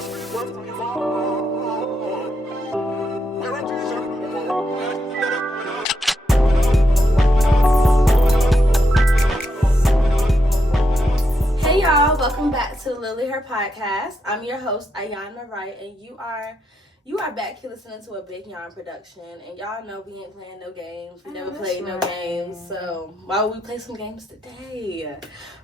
Hey y'all, welcome back to Lily Her Podcast. I'm your host, Iyanah, and you are back here listening to a Big Yon production. And y'all know we ain't playing no games. We never played no games. So why would we play some games today?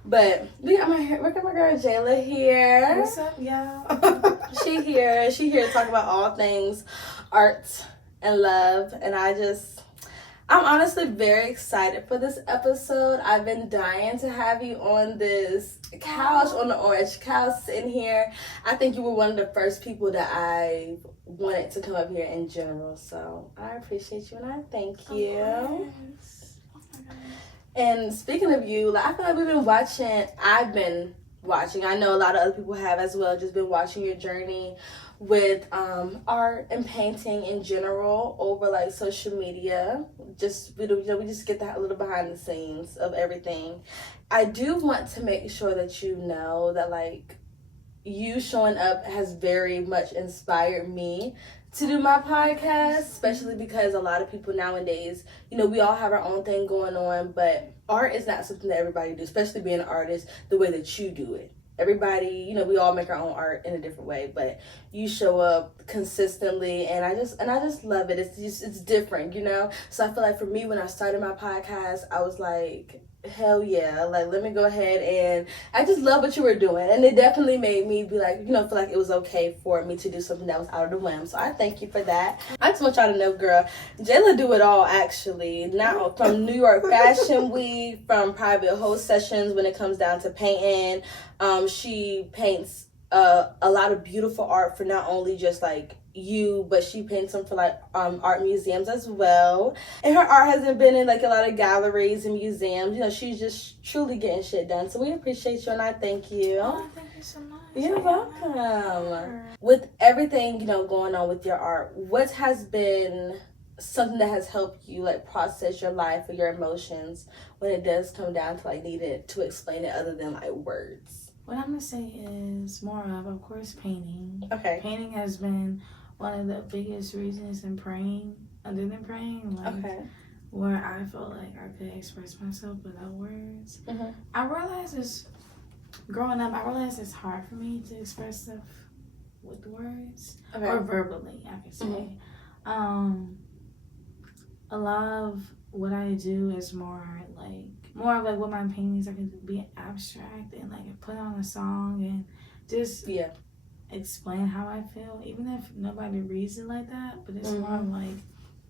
But we got my girl Jailah here. What's up, y'all? She here to talk about all things art and love. And I'm honestly very excited for this episode. I've been dying to have you on this couch, on the orange couch, sitting here. I think you were one of the first people that I wanted to come up here in general. So I appreciate you and I thank you. Oh my God. And speaking of you, I feel like I've been watching. I know a lot of other people have as well, just been watching your journey with art and painting in general over like social media. We just get that little behind the scenes of everything. I do want to make sure that you know that like you showing up has very much inspired me to do my podcast, especially because a lot of people nowadays, we all have our own thing going on, but art is not something that everybody do, especially being an artist the way that you do it. Everybody, we all make our own art in a different way, but you show up consistently, and I just love it. It's different, So I feel like for me, when I started my podcast, I was like, hell yeah, like let me go ahead, and I just love what you were doing, and it definitely made me be like, feel like it was okay for me to do something that was out of the whim. So I thank you for that. I just want y'all to know, girl, Jailah do it all actually. Now from New York Fashion Week, from private host sessions when it comes down to painting. She paints a lot of beautiful art for not only just like you, but she paints them for like art museums as well. And her art hasn't been in like a lot of galleries and museums. She's just truly getting shit done. So we appreciate you and I thank you. Oh, thank you so much. You're welcome. With everything, going on with your art, what has been something that has helped you like process your life or your emotions when it does come down to like needing to explain it other than like words? What I'm gonna say is more of course, painting. Okay. Painting has been one of the biggest reasons in praying, other than praying, like where I felt like I could express myself without words. Mm-hmm. I realized growing up, it's hard for me to express stuff with words or verbally, I could say. Mm-hmm. A lot of what I do is more of like with my paintings, I can be abstract and like put on a song and just explain how I feel, even if nobody reads it like that. But it's more of like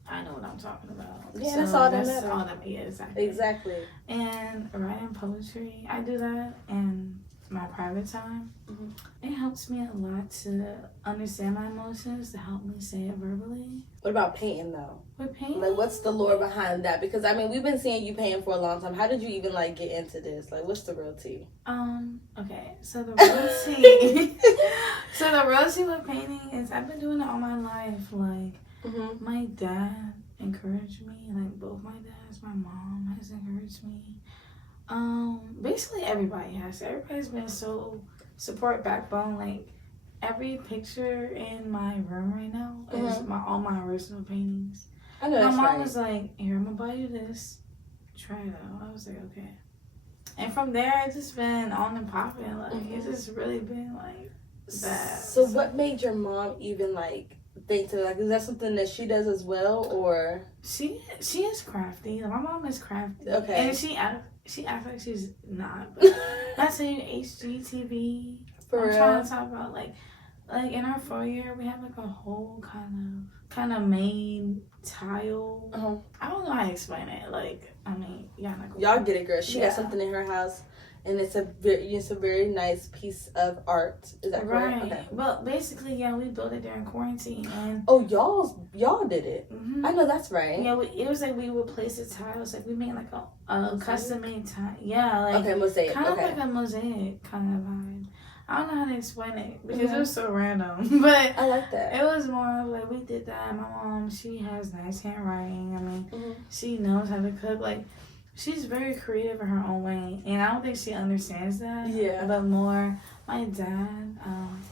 I know what I'm talking about. Yeah, so that's all that matters. matters. Yeah, exactly. And writing poetry, I do that in my private time. Mm-hmm. It helps me a lot to understand my emotions, to help me say it verbally. What about painting though? With painting, like what's the lore behind that? Because we've been seeing you painting for a long time. How did you even like get into this? Like, what's the real tea? Okay, so the real tea with painting is I've been doing it all my life. Like my dad encouraged me, like both my dads, my mom has encouraged me. Basically everybody has. Everybody's been so support backbone. Like every picture in my room right now is all my original paintings. I know. My mom was like, "Here, I'm gonna buy you this. Try it out." I was like, "Okay." And from there, it's just been on and popping. Like it's just really been like that. So what made your mom even like think to like? Is that something that she does as well, or she is crafty? My mom is crafty. Okay. And she acts like she's not. But that's saying HGTV. For I'm real? trying to talk about like in our foyer we have like a whole kind of made tile. I don't know how to explain it. Like y'all get it, girl. She got something in her house, and it's a very nice piece of art. Is that correct? Right. Okay. Well, basically, we built it during quarantine, and y'all did it. I know that's right. Yeah, it was like we would place the tiles. Like we made like a custom made tile. Yeah, like mosaic. Kind of like a mosaic kind of vibe. I don't know how to explain it because it was so random, but I like that. It was more of like we did that. My mom, she has nice handwriting. She knows how to cook. Like she's very creative in her own way, and I don't think she understands that. Yeah. But more my dad,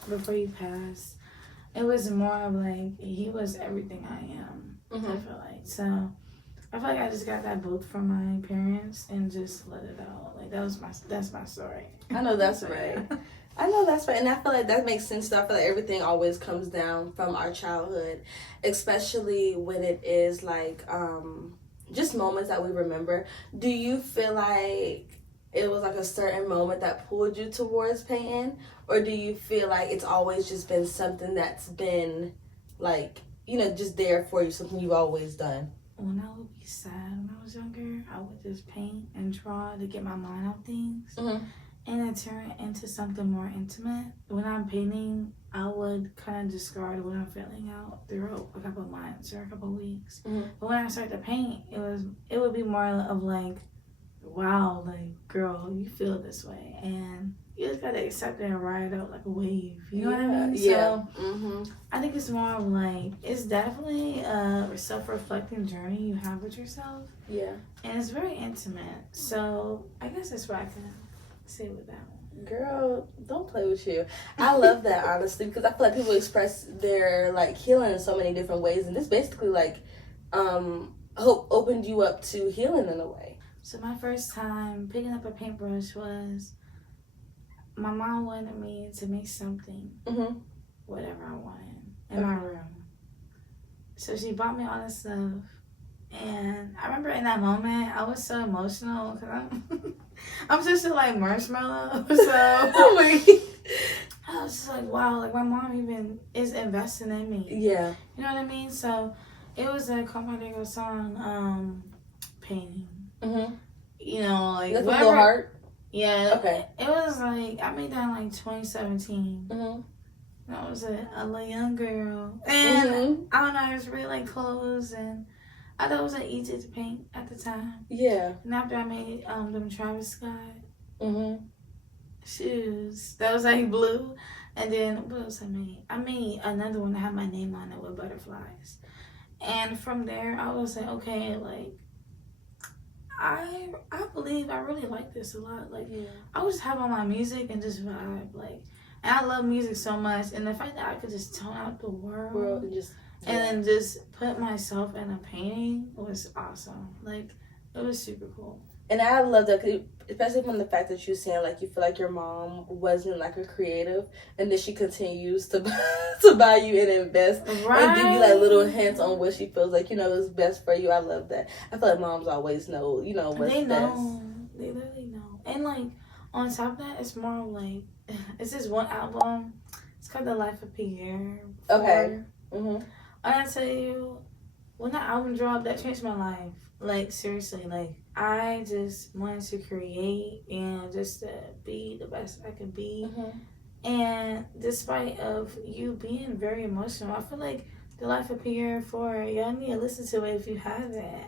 before he passed, it was more of like, he was everything I am, I feel like. So, I feel like I just got that both from my parents and just let it out. Like, that's my story. I know that's right. I know that's right. And I feel like that makes sense. I feel like everything always comes down from our childhood, especially when it is like just moments that we remember. Do you feel like it was like a certain moment that pulled you towards painting? Or do you feel like it's always just been something that's been like, you know, just there for you, something you've always done? When I would be sad when I was younger, I would just paint and draw to get my mind off things. And then turn it into something more intimate. When I'm painting, I would kind of discard what I'm feeling out through a couple of months or a couple of weeks. But when I start to paint, it would be more of like, wow, like, girl, you feel this way. And you just gotta accept it and ride it out like a wave. You know what I mean? Yeah. So, I think it's more of like, it's definitely a self-reflecting journey you have with yourself. Yeah. And it's very intimate. So, I guess that's what I can say with that one. Girl, don't play with you. I love that, honestly, because I feel like people express their like healing in so many different ways, and this basically like opened you up to healing in a way. So my first time picking up a paintbrush was, my mom wanted me to make something, whatever I wanted, in my room. So she bought me all this stuff, and I remember in that moment I was so emotional because I'm just like marshmallow. So I was just like, wow, like my mom even is investing in me. Yeah. You know what I mean? So it was a Comfortable song, painting. You know, like That's a little heart. Yeah. Okay. It was like, I made that in like 2017. I was a little young girl. And I don't know, I was really like clothes, and I thought it was like easy to paint at the time. Yeah. And after I made them Travis Scott shoes, that was like blue. And then what else I made? I made another one that had my name on it with butterflies. And from there, I was like, okay, like, I believe I really like this a lot. Like, I would just have on my music and just vibe. Like, and I love music so much. And the fact that I could just tone out the world and then just put myself in a painting was awesome. Like, it was super cool. And I love that, especially from the fact that you're saying, like, you feel like your mom wasn't, like, a creative, and then she continues to buy you and invest and give you, like, little hints on what she feels like, you know, is best for you. I love that. I feel like moms always know, you know, what's best. They literally know. And, like, on top of that, it's more like, it's this one album. It's called The Life of Pierre. Okay. And I tell you, when that album dropped, that changed my life. Like, seriously, like, I just wanted to create and just to be the best I could be. And despite of you being very emotional, I feel like The Life of Pierre 4, y'all need to listen to it if you haven't.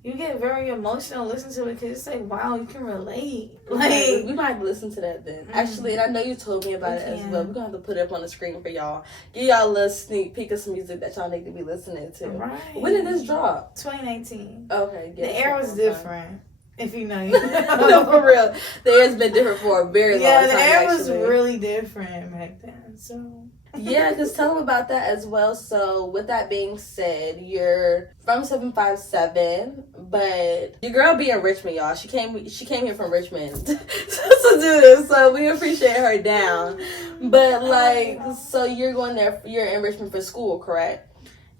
You get very emotional, listen to it, because it's like, wow, you can relate. Like, we might listen to that then. Actually, and I know you told me about it as well. We're going to have to put it up on the screen for y'all. Give y'all a little sneak peek of some music that y'all need to be listening to. Right. When did this drop? 2019. Okay. The air was different. If you know, you no, for real. The air's been different for a very long time. Yeah, the air was really different back then. So yeah, because tell them about that as well. So with that being said, you're from 757, but your girl be in Richmond, y'all. She came here from Richmond to do this, so we appreciate her down. But like, so you're going there. You're in Richmond for school, correct?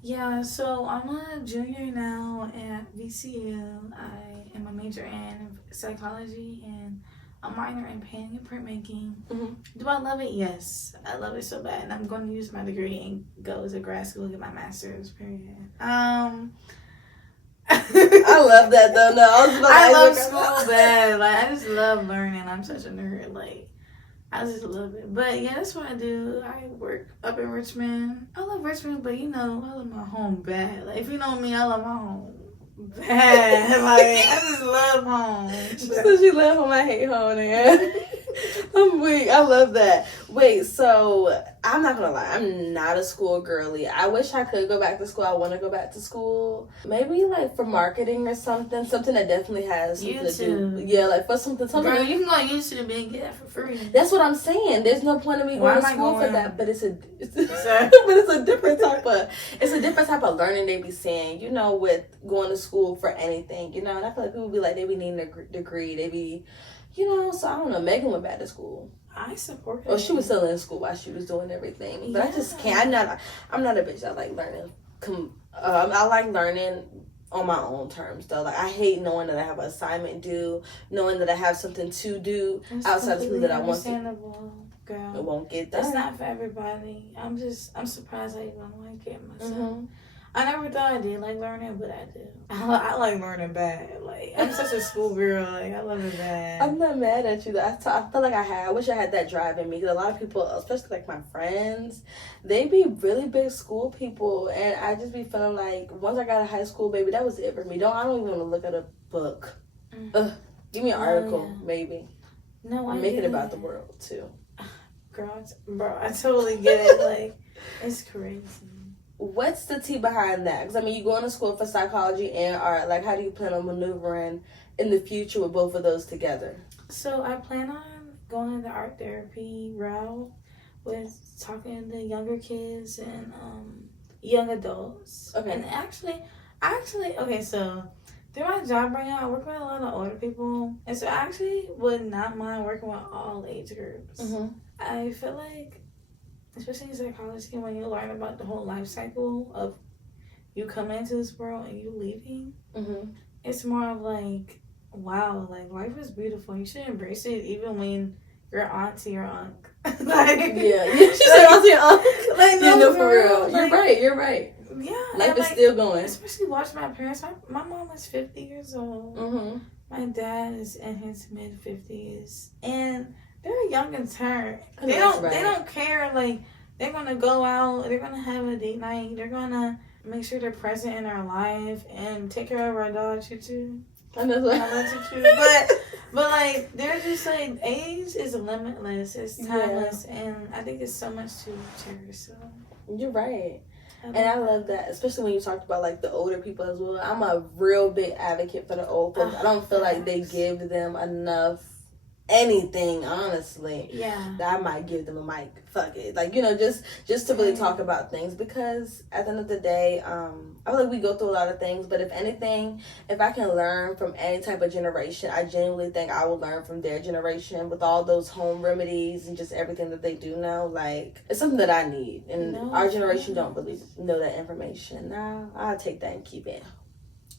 Yeah, so I'm a junior now at VCU. I am a major in psychology and a minor in painting and printmaking. Do I love it? Yes, I love it so bad. And I'm going to use my degree and go to grad school and get my master's, period. I love that though. No, I love school bad. Like, I just love learning. I'm such a nerd. Like, I just love it. But yeah, that's what I do. I work up in Richmond. I love Richmond, but you know, I love my home bad. Like, if you know me, I love my home bad. Like, I just love home. So she love home, I hate home, yeah. I'm weak. I love that. Wait, so I'm not gonna lie, I'm not a school girly. I wish I could go back to school. I want to go back to school. Maybe like for marketing or something. Something that definitely has something to do. Yeah, like for something. Girl, you can go on YouTube and get that for free. That's what I'm saying. There's no point in me going to school for that. But it's a different type of learning they be saying. You know, with going to school for anything. You know, and I feel like people be like they be needing a degree. They be, you know. So I don't know. Megan went back to school. I support her. Well, she was still in school while she was doing everything, but I just can't. I'm not a bitch. I like learning. I like learning on my own terms, though. Like I hate knowing that I have an assignment due, knowing that I have something to do outside of school that I want to. Girl, it won't get done. It's not for everybody. I'm surprised I even like it myself. Mm-hmm. I never thought I did like learning, but I do. I like learning bad. Like, I'm such a schoolgirl. Like, I love it bad. I'm not mad at you. I feel like I wish I had that drive in me. Because a lot of people, especially like my friends, they be really big school people. And I just be feeling like once I got to high school, baby, that was it for me. I don't even want to look at a book. Mm. Give me an article, maybe. No, make it about the world, too. Girl, bro, I totally get it. Like, it's crazy. What's the tea behind that? Because, I mean, you going to school for psychology and art. Like, how do you plan on maneuvering in the future with both of those together? So, I plan on going the art therapy route with talking to younger kids and young adults. Okay. And actually, okay, so through my job right now, I work with a lot of older people. And so, I actually would not mind working with all age groups. Mm-hmm. I feel like, especially in psychology, when you learn about the whole life cycle of you coming into this world and you leaving, mm-hmm. It's more of like, wow, like life is beautiful. You should embrace it even when your aunt to your uncle. Like, yeah, she said aunt to your uncle. Like, no, for real. Like, You're right. Yeah, life is still going. Especially watching my parents. My mom is 50 years old. Mm-hmm. My dad is in his mid 50s, and they're young and turn. They don't care. Like, they're gonna go out. They're gonna have a date night. They're gonna make sure they're present in our life and take care of our dog Choo Choo. I love Choo Choo. But like, they're just like, age is limitless. It's timeless, and I think it's so much to cherish. So you're right. I love that, especially when you talked about like the older people as well. I'm a real big advocate for the old folks. I don't feel like they give them enough anything, honestly. Yeah. That I might give them a mic. Fuck it. Like, you know, just to really talk about things, because at the end of the day, I feel like we go through a lot of things, but if anything, if I can learn from any type of generation, I genuinely think I will learn from their generation with all those home remedies and just everything that they do know. Like, it's something that I need, and our generation don't really know that information. Now, I'll take that and keep it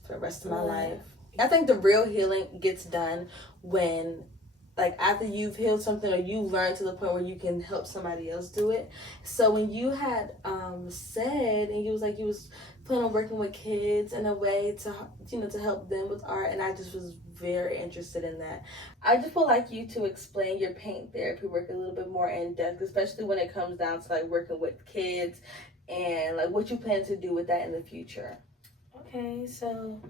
for the rest of my life. I think the real healing gets done when, like, after you've healed something or you learn to the point where you can help somebody else do it. So when you had said, and you was like, you was planning on working with kids in a way to, you know, to help them with art, and I just was very interested in that. I just would like you to explain your paint therapy work a little bit more in depth, especially when it comes down to like working with kids and like what you plan to do with that in the future. Okay, so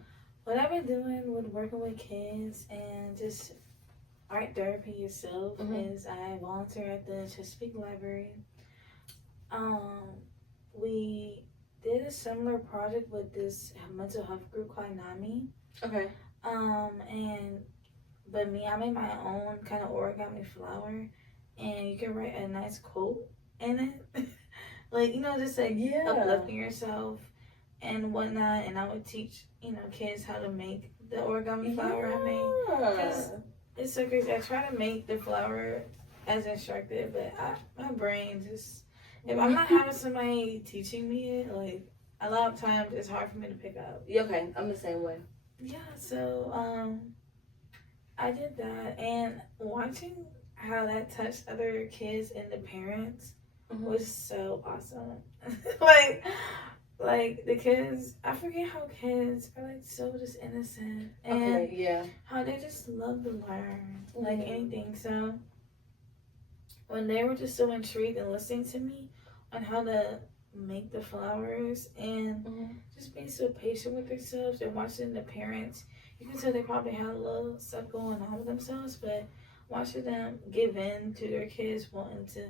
what I've been doing with working with kids and just art therapy itself is I volunteer at the Chesapeake Library. We did a similar project with this mental health group called NAMI. Okay. But I made my own kind of origami flower, and you can write a nice quote in it. Like, you know, just like uplifting yourself and whatnot. And I would teach, you know, kids how to make the origami flower I made. It's so crazy. I try to make the flower as instructed, but my brain just, if I'm not having somebody teaching me it, like, a lot of times it's hard for me to pick up. Yeah, okay. I'm the same way. Yeah, so I did that, and watching how that touched other kids and the parents was so awesome. Like, the kids, I forget how kids are, like, so just innocent. And how they just love to learn, like, anything. So, when they were just so intrigued and listening to me on how to make the flowers and just being so patient with themselves and watching the parents, you can tell they probably had a little stuff going on with themselves, but watching them give in to their kids wanting to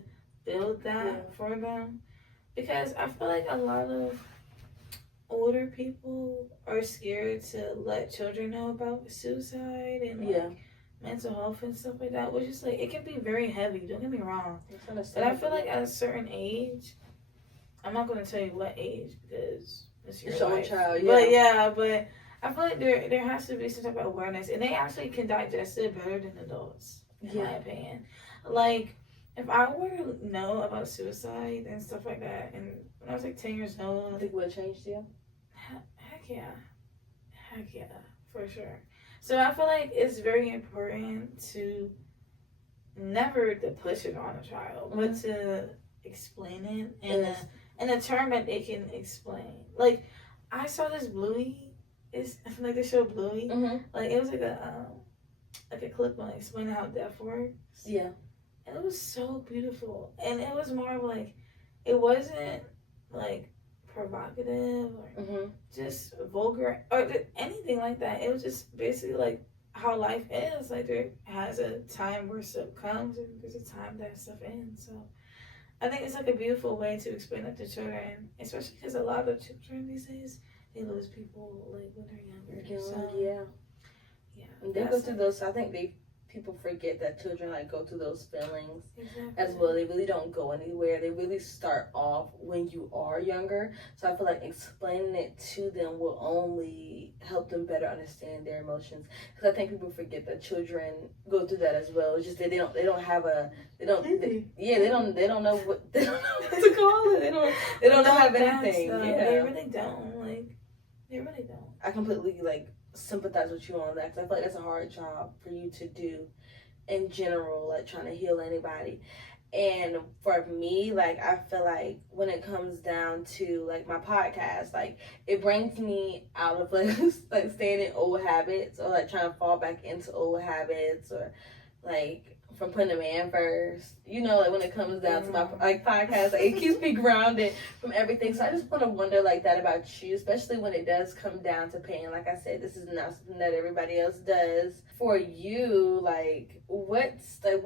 build that for them. Because I feel like a lot of older people are scared to let children know about suicide and like mental health and stuff like that, which is like, it can be very heavy, don't get me wrong. But I feel like at a certain age, I'm not going to tell you what age because it's your life. Child, but I feel like there has to be some type of awareness, and they actually can digest it better than adults, in my opinion. Like, if I were to know about suicide and stuff like that, and when I was like 10 years old, I think it would have changed you. Heck yeah, for sure. So I feel like it's very important to never to push it on a child, but to explain it in a term that they can explain. Like, I saw this Bluey. It's like the show Bluey. Like, it was like a clip on explaining how death works. Yeah. And it was so beautiful. And it was more of like, it wasn't like provocative or just vulgar or anything like that. It was just basically like how life is. Like, there has a time where stuff comes and there's a time that stuff ends. So I think it's like a beautiful way to explain that to children, especially because a lot of children these days, they lose people like when they're younger. So, and they go through those. I think people forget that children like go through those feelings as well. They really don't go anywhere. They really start off when you are younger. So I feel like explaining it to them will only help them better understand their emotions. Because I think people forget that children go through that as well. It's just that they don't know what to call it. They don't have anything. They really don't. Like, they really don't. I completely sympathize with you on that, because I feel like that's a hard job for you to do in general, like trying to heal anybody. And for me, like, I feel like when it comes down to like my podcast, like, it brings me out of like staying in old habits, or like trying to fall back into old habits, or like from putting a man first, like when it comes down to my like podcast, like, it keeps me grounded from everything. So I just want to wonder like that about you, especially when it does come down to pain. Like I said, this is not something that everybody else does. For you, like, what's the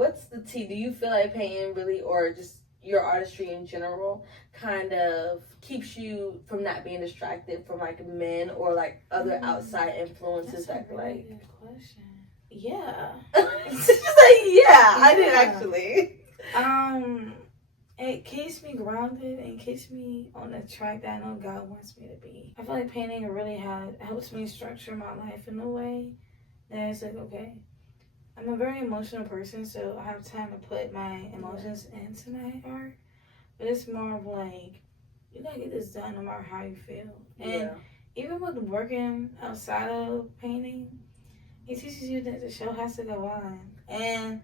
tea? Do you feel like pain really, or just your artistry in general, kind of keeps you from not being distracted from like men or like other outside influences? That's a really good question. Yeah. She's like, yeah, I did actually. It keeps me grounded and keeps me on the track that I know God wants me to be. I feel like painting really helps me structure my life in a way that it's like, okay, I'm a very emotional person, so I have time to put my emotions into my art. But it's more of like, you gotta get this done no matter how you feel. And even with working outside of painting, it teaches you that the show has to go on. And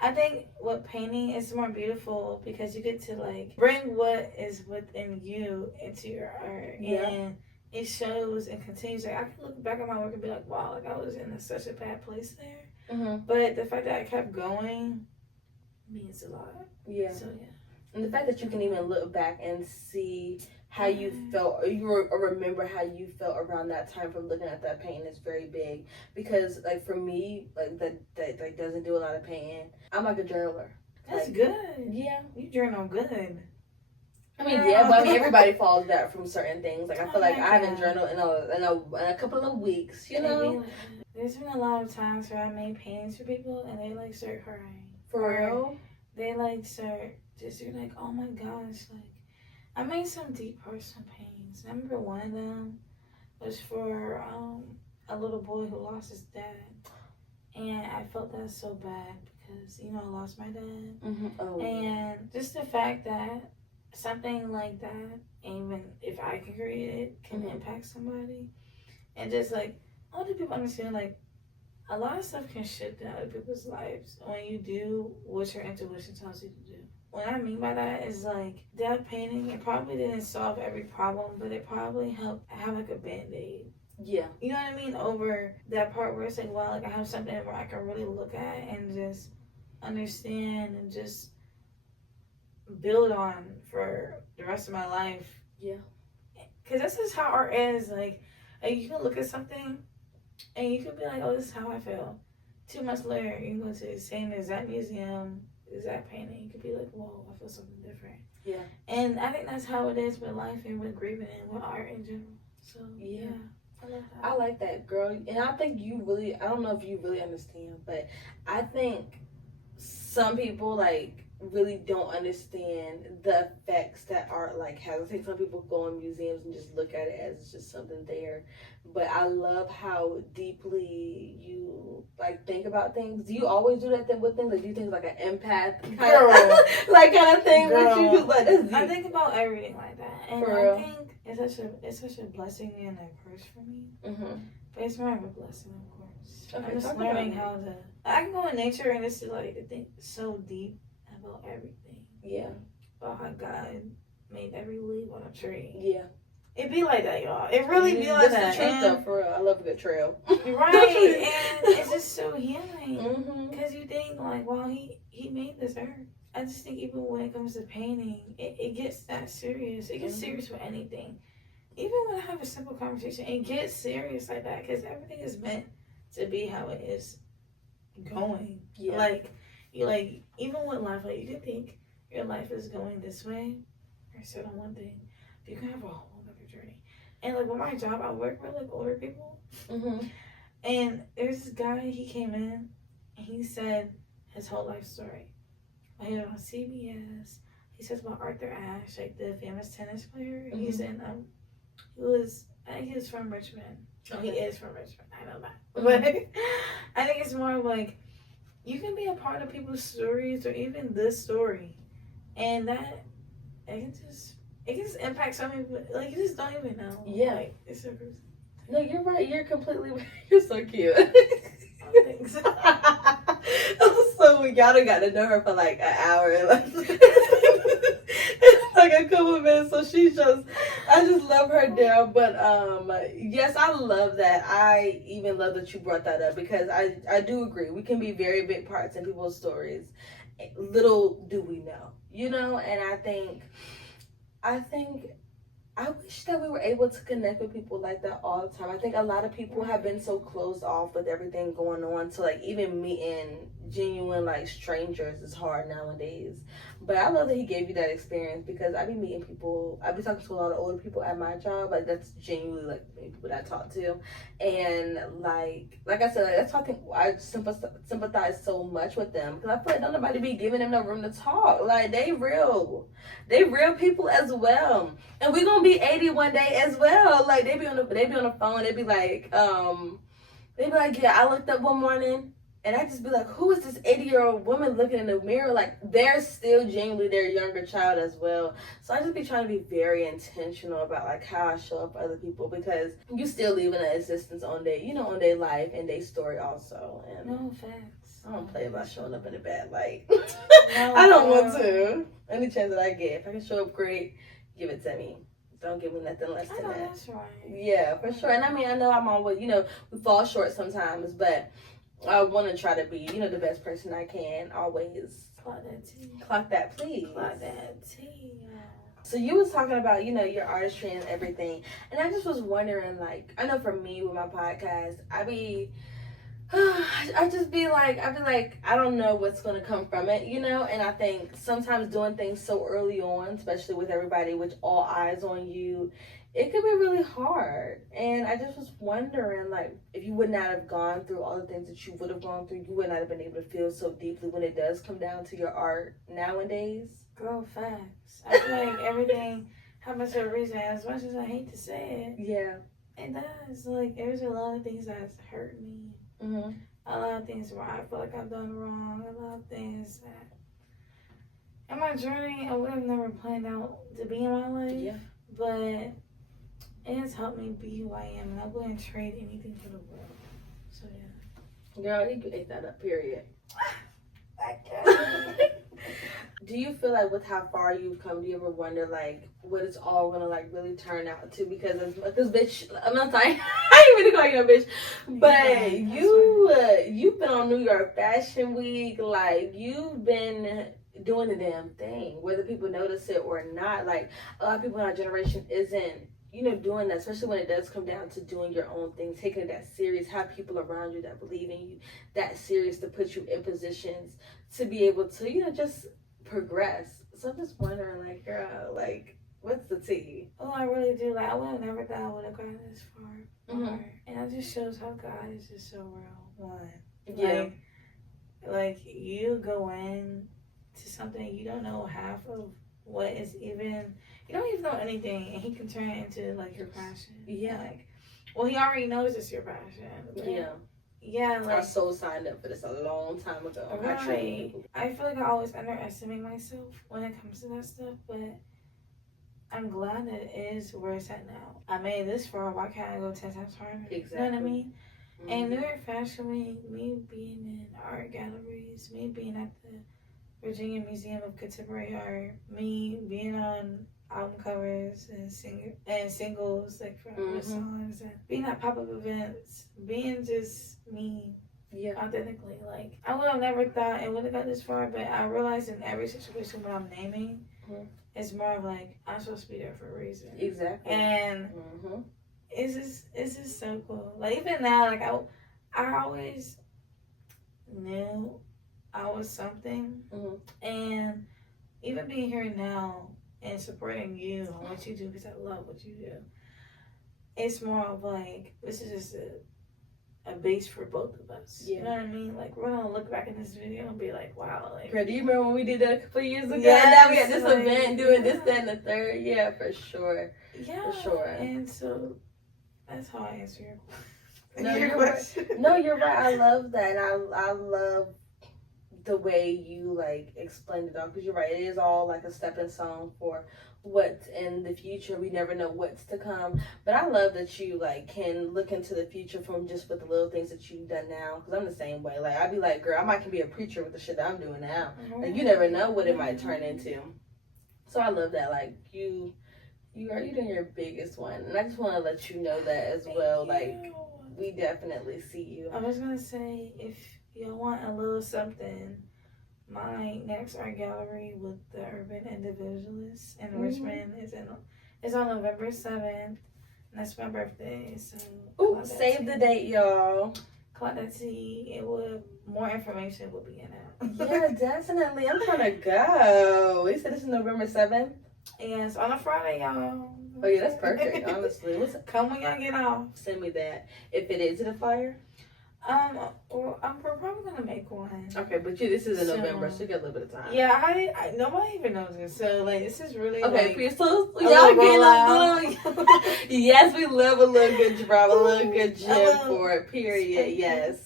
I think with painting, it's more beautiful because you get to like bring what is within you into your art. And it shows and continues. Like, I can look back at my work and be like, wow, like I was in such a bad place there. But the fact that I kept going means a lot. So and the fact that you can even look back and see how you felt, or remember how you felt around that time from looking at that painting is very big. Because like for me, like that like doesn't do a lot of painting. I'm like a journaler. That's like, good. Yeah, you journal good. I mean, but everybody falls back from certain things. Like, I feel like I haven't journaled in a couple of weeks. There's been a lot of times where I made paintings for people and they like start crying. For real? They like start you're like, oh my gosh, like. I made some deep personal paintings. I remember one of them was for a little boy who lost his dad. And I felt that so bad because, I lost my dad. And just the fact that something like that, even if I can create it, can impact somebody. And just like, other people understand, like, a lot of stuff can shift in other people's lives when you do what your intuition tells you to do. What I mean by that is like that painting, it probably didn't solve every problem, but it probably helped have like a band-aid. Yeah. You know what I mean? Over that part where it's like, wow, like I have something where I can really look at and just understand and just build on for the rest of my life. Yeah. Because this is how art is. Like you can look at something and you can be like, oh, this is how I feel. 2 months later, you can go to the same exact museum, exact painting, you could be like, whoa, I feel something different. Yeah. And I think that's how it is with life and with grieving and with art in general. So, yeah. I love that. I like that, girl. And I think I don't know if you really understand, but I think some people, like, really don't understand the effects that art, like, has. I think some people go in museums and just look at it as just something there. But I love how deeply you, like, think about things. Do you always do that thing with things? Like, do you think like an empath kind of thing? Girl. What you like? That's deep. I think about everything like that. And I think it's such a blessing and a curse for me. But it's more of a blessing, of course. Okay, I'm just learning how to. I can go in nature and just like to think so deep about everything. Yeah. About how God made every leaf on a tree. Yeah. It be like that, y'all. It really be like that. That's the truth, though, for real. I love a good trail. Right, and it's just so healing. Because you think, like, wow, he made this earth. I just think even when it comes to painting, it gets that serious. It gets serious with anything. Even when I have a simple conversation, it gets serious like that. Because everything is meant to be how it is going. Yeah. Like, even with life, like, you can think your life is going this way, or set on one thing, but you can have a whole other journey. And like with my job, I work with like older people, and there's this guy. He came in, and he said his whole life story. He was on CBS. He says about Arthur Ashe, like the famous tennis player. And he said I think he was from Richmond. Okay. He is from Richmond. I know that, but I think it's more like you can be a part of people's stories or even this story, and that it can just impact so many people. Like, you just don't even know. Yeah. Like, it's so crazy. No, you're right. You're completely right. You're so cute. Thanks. So we y'all done got to know her for like an hour. Like, like a couple of minutes. So I just love her down. But yes, I love that. I even love that you brought that up, because I do agree. We can be very big parts in people's stories. Little do we know, and I think I wish that we were able to connect with people like that all the time. I think a lot of people have been so closed off with everything going on, to like even meeting genuine like strangers is hard nowadays. But I love that he gave you that experience, because I be meeting people, I be talking to a lot of older people at my job. Like, that's genuinely like people that I talk to, and like I said, like, that's why I think I sympathize so much with them, because I feel like nobody be giving them no room to talk. Like, they real people as well, and we gonna be 80 one day as well. Like, they be on the phone. They be like, yeah, I looked up one morning. And I just be like, who is this 80-year-old woman looking in the mirror? Like, they're still genuinely their younger child as well. So I just be trying to be very intentional about like how I show up for other people, because you still leaving an existence on their life and their story also. And no facts. I don't play about showing up in a bad light. No, I don't want to. Any chance that I get, if I can show up great, give it to me. Don't give me nothing less than that. That's right. Yeah, for sure. And I mean, I know I'm always, we fall short sometimes, but I want to try to be, the best person I can. Always. Clock that tea. Clock that, please. Clock that tea. So you was talking about, your artistry and everything. And I just was wondering, like, I know for me with my podcast, I just be like, I don't know what's going to come from it, And I think sometimes doing things so early on, especially with everybody, with all eyes on you, it could be really hard. And I just was wondering, like, if you would not have gone through all the things that you would have gone through, you would not have been able to feel so deeply when it does come down to your art nowadays. Girl, facts. I feel like everything happens for a reason. As much as I hate to say it, yeah, it does. Like, there's a lot of things that's hurt me. A lot of things where I feel like I've done wrong. A lot of things that in my journey I would have never planned out to be in my life. Yeah. But it has helped me be who I am, and I wouldn't trade anything for the world. So yeah. Girl, you ate that up, period. I can't. Do you feel like with how far you've come, do you ever wonder like what it's all gonna like really turn out to? Because this bitch, I'm not sorry, I ain't really call you a bitch, but you've been on New York Fashion Week, like you've been doing the damn thing, whether people notice it or not. Like, a lot of people in our generation isn't doing that, especially when it does come down to doing your own thing, taking it that serious, have people around you that believe in you that serious to put you in positions to be able to, just progress. So I'm just wondering, like, girl, like, what's the tea? Oh, I really do. Like, I would have never thought I would have gotten this far. And that just shows how God is just so real. One. Yeah. Like you go in to something you don't know half of what is even. You don't even know anything, and He can turn it into like your passion. Yeah. Like, well, He already knows it's your passion. Yeah. Yeah, like our soul signed up for this a long time ago. Right. I feel like I always underestimate myself when it comes to that stuff, but I'm glad that it is where it's at now. I made this far. Why can't I go 10 times harder? Exactly. You know what I mean? Mm-hmm. And New York Fashion Week, me being in art galleries, me being at the Virginia Museum of Contemporary Art, me being on album covers and singles like from the songs, and being at pop-up events, being just me. Yeah, authentically. Like, I would have never thought it would have got this far, but I realized in every situation when I'm naming, it's more of like, I'm supposed to be there for a reason. Exactly. And it's just so cool. Like, even now, like, I always knew I was something. And even being here now and supporting you and what you do, because I love what you do, it's more of like, this is just a base for both of us. Yeah. You know what I mean? Like, we're gonna look back in this video and be like, wow. Like, girl, do you remember when we did that a couple years ago? Yes, and now we had this event doing this, that, and the third. Yeah, for sure. Yeah. For sure. And so that's how I answer your question. No, you're right. No, you're right. I love that. And I love the way you like explained it all, because you're right. It is all like a stepping stone for what's in the future. We never know what's to come, but I love that you like can look into the future from just with the little things that you've done now, because I'm the same way. Like, I'd be like, girl, I might can be a preacher with the shit that I'm doing now. Like, you never know what it might turn into. So I love that. Like, you're doing your biggest one, and I just want to let you know that as well. Like, we definitely see you. I was gonna say, if y'all want a little something, my next art gallery with the Urban Individualists in Richmond is on November 7th. And that's my birthday. So save the date, y'all. Clock that tea. More information will be in it. Yeah, definitely. I'm gonna go. You said this is November 7th? Yes, on a Friday, y'all. Oh yeah, that's perfect. Honestly, come when y'all get off. Send me that. If it is a flyer. We're probably gonna make one. Okay, but this is in November, so you got a little bit of time. Yeah, I nobody even knows this, so like this is really okay. So y'all get a little. Yes, we love a little good drop, a little good gem for it. Period. Yes.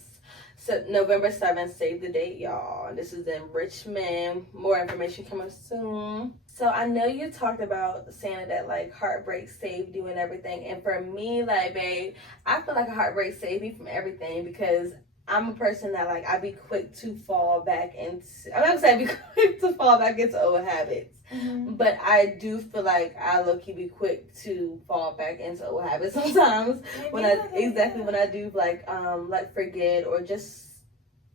So November 7th, save the date, y'all. This is in Richmond. More information coming soon. So I know you talked about saying that like heartbreak saved you and everything. And for me, like, babe, I feel like a heartbreak saved me from everything, because I'm a person that like I be quick to fall back into. I'm not gonna say I be quick to fall back into old habits, but I do feel like I low-key be quick to fall back into old habits sometimes when I do like forget, or just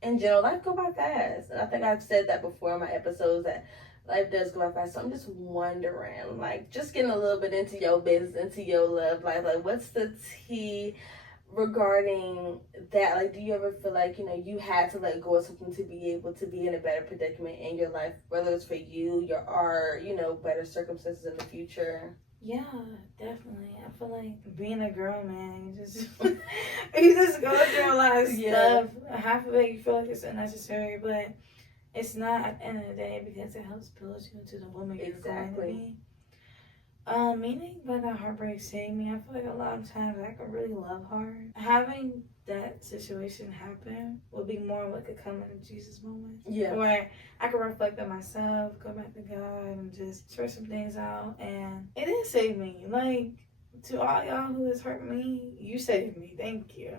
in general, life go by fast. And I think I've said that before in my episodes, that life does go by fast. So I'm just wondering, like, just getting a little bit into your business, into your love life, like, what's the tea regarding that? Like, do you ever feel like, you had to let go of something to be able to be in a better predicament in your life, whether it's for you, your art, better circumstances in the future? Yeah, definitely. I feel like being a girl, man, you just go through a lot of stuff. Half of it you feel like it's unnecessary, but it's not at the end of the day, because it helps build you into the woman you're going to be. Meaning by that heartbreak saved me, I feel like a lot of times I can really love hard. Having that situation happen would be more like a coming to Jesus moment. Yeah. Where I can reflect on myself, go back to God, and just sort some things out. And it did save me. Like, to all y'all who has hurt me, you saved me. Thank you.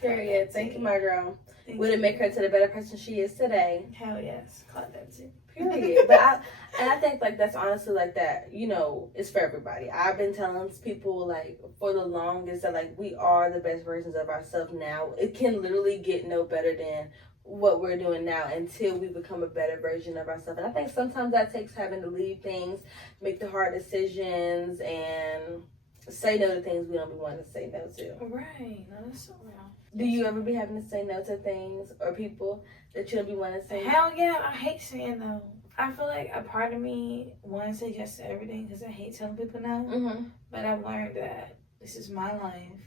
Period. Thank you, my girl. Would it make her to the better person she is today? Hell yes. Clock that too. Period. But I think like that's honestly like that, it's for everybody. I've been telling people like for the longest that like we are the best versions of ourselves now. It can literally get no better than what we're doing now until we become a better version of ourselves. And I think sometimes that takes having to leave things, make the hard decisions, and say no to things we don't be wanting to say no to. Right. No, that's so real. Do you ever be having to say no to things or people that you don't be wanting to say? Hell yeah, I hate saying no. I feel like a part of me wants to say yes to everything because I hate telling people no. Mm-hmm. But I've learned that this is my life.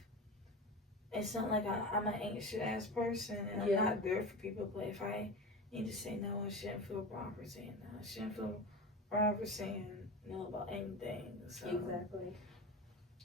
It's not like I'm an anxious ass person and I'm not good for people. But if I need to say no, I shouldn't feel wrong for saying no. I shouldn't feel wrong for saying no about anything. So Exactly.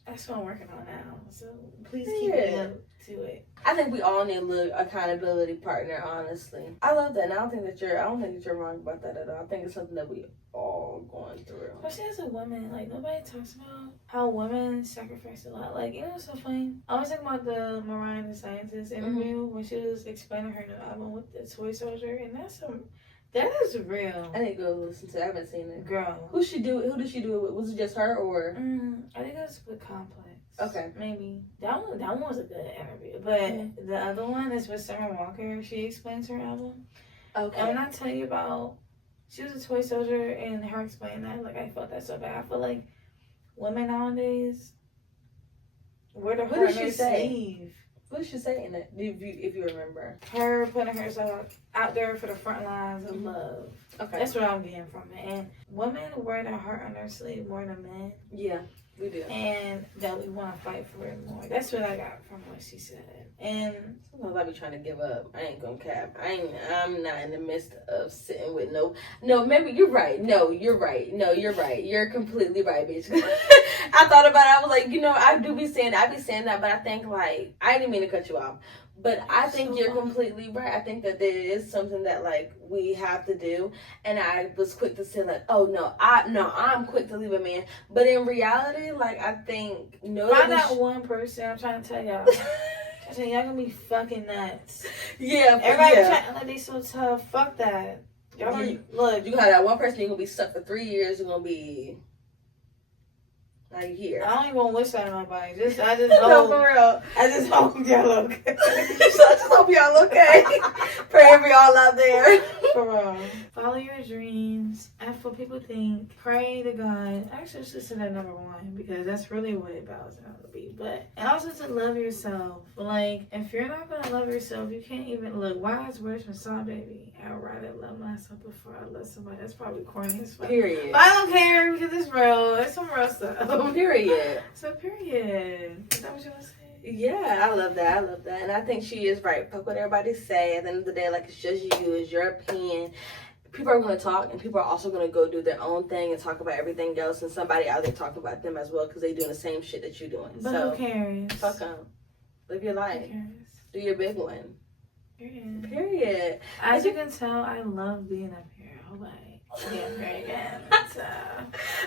that's what I'm working on now. So please keep me up to it. I think we all need a little accountability partner, honestly. I love that. And I don't think that you're wrong about that at all. I think it's something that we all going through. Especially as a woman, like nobody talks about how women sacrifice a lot. Like, you know what's so funny? I was talking about the Mariah the Scientist interview when she was explaining her new album with the toy soldier, and that is real. I need to go listen to it. I haven't seen it. Girl. Who did she do it with? Was it just her or? I think it was with Complex. Okay. Maybe. That one was a good interview. But the other one is with Summer Walker. She explains her album. Okay. And when I tell you about, she was a toy soldier and her explaining that, like, I felt that so bad. I feel like women nowadays, we're the partner's sleeve. What did she say in it, if you remember? Her putting herself out there for the front lines of love. Okay. That's what I'm getting from it. And women wear their heart on their sleeve more than men. Yeah, we do. And that we want to fight for it more. That's what I got from what she said. And sometimes I be trying to give up. I ain't gonna cap. I'm not in the midst of sitting with no, maybe you're right. No, you're right. No, you're right. You're completely right, bitch. I thought about it. I was like, I be saying that, but I think, like, I didn't mean to cut you off. But I think you're completely right. I think that there is something that, like, we have to do. And I was quick to say, like, oh, no, I'm quick to leave a man. But in reality, like, I think, find that one person, I'm trying to tell y'all. I said, y'all gonna be fucking nuts. Yeah, everybody trying like they so tough. Fuck that. Y'all look. You got that one person, you're gonna be stuck for 3 years. You're gonna be like here. I don't even wish that on nobody. I just hope. No, for real. I just hope y'all okay. I just hope y'all okay. Pray for y'all out there. For real. Follow your dreams. Ask what people think. Pray to God. Actually, it's just that number one because that's really what it boils down to be. And also to love yourself. Like, if you're not gonna love yourself, you can't even look. Wise words from Saw Baby. I'd rather love myself before I love somebody. That's probably corny as fuck. Period. But I don't care because it's real. It's some real stuff. Period. So period. Is that what you want to say? Yeah, I love that. And I think she is right. Fuck what everybody say. At the end of the day, like, it's just you. It's your opinion. People are going to talk, and people are also going to go do their own thing and talk about everything else, and somebody out there talking about them as well because they doing the same shit that you doing. But so, who cares? Fuck them. Live your life. Who cares? Do your big one. Period. As you can tell, I love being up here. I hope I get up here again. So,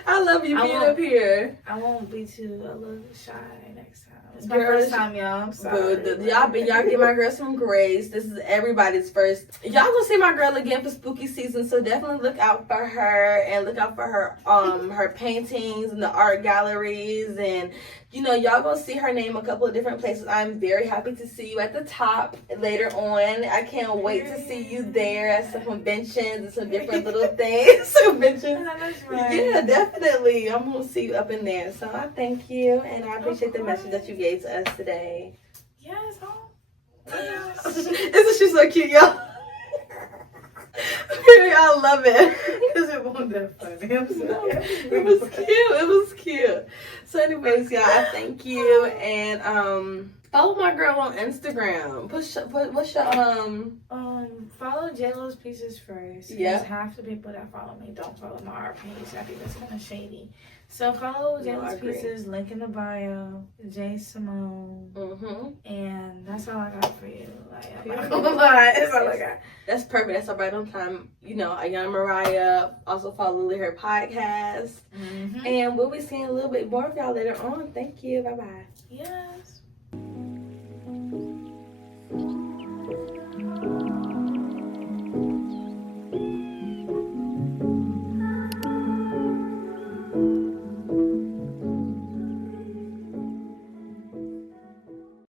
I love you being up here. I won't be too a little shy next time. It's my first time, y'all. I'm sorry. Y'all give my girl some grace. This is everybody's first. Y'all gonna see my girl again for spooky season, so definitely look out for her and look out for her her paintings and the art galleries, and y'all gonna see her name a couple of different places. I'm very happy to see you at the top later on. I can't wait to see you there at some conventions and some different little things. Conventions. That's right. Yeah, definitely. I'm gonna see you up in there. So I thank you, and I appreciate the message that you gave to us today. Yes. Isn't she so cute, y'all? I love it. Because it wasn't that funny. I'm sorry. It was cute. So anyways, y'all, I thank you, and follow my girl on Instagram. What's your follow Jailah's Pieces first. Yeah. Half the people that follow me don't follow my art page. I think that's kind of shady. So follow Jailah's Pieces. Link in the bio. Jai Simone. And that's all I got for you. Like, I'm not gonna lie. That's all I got. That's perfect. That's all right on time. Iyanah Mariah. Also follow her podcast. And we'll be seeing a little bit more of y'all later on. Thank you. Bye bye. Yes.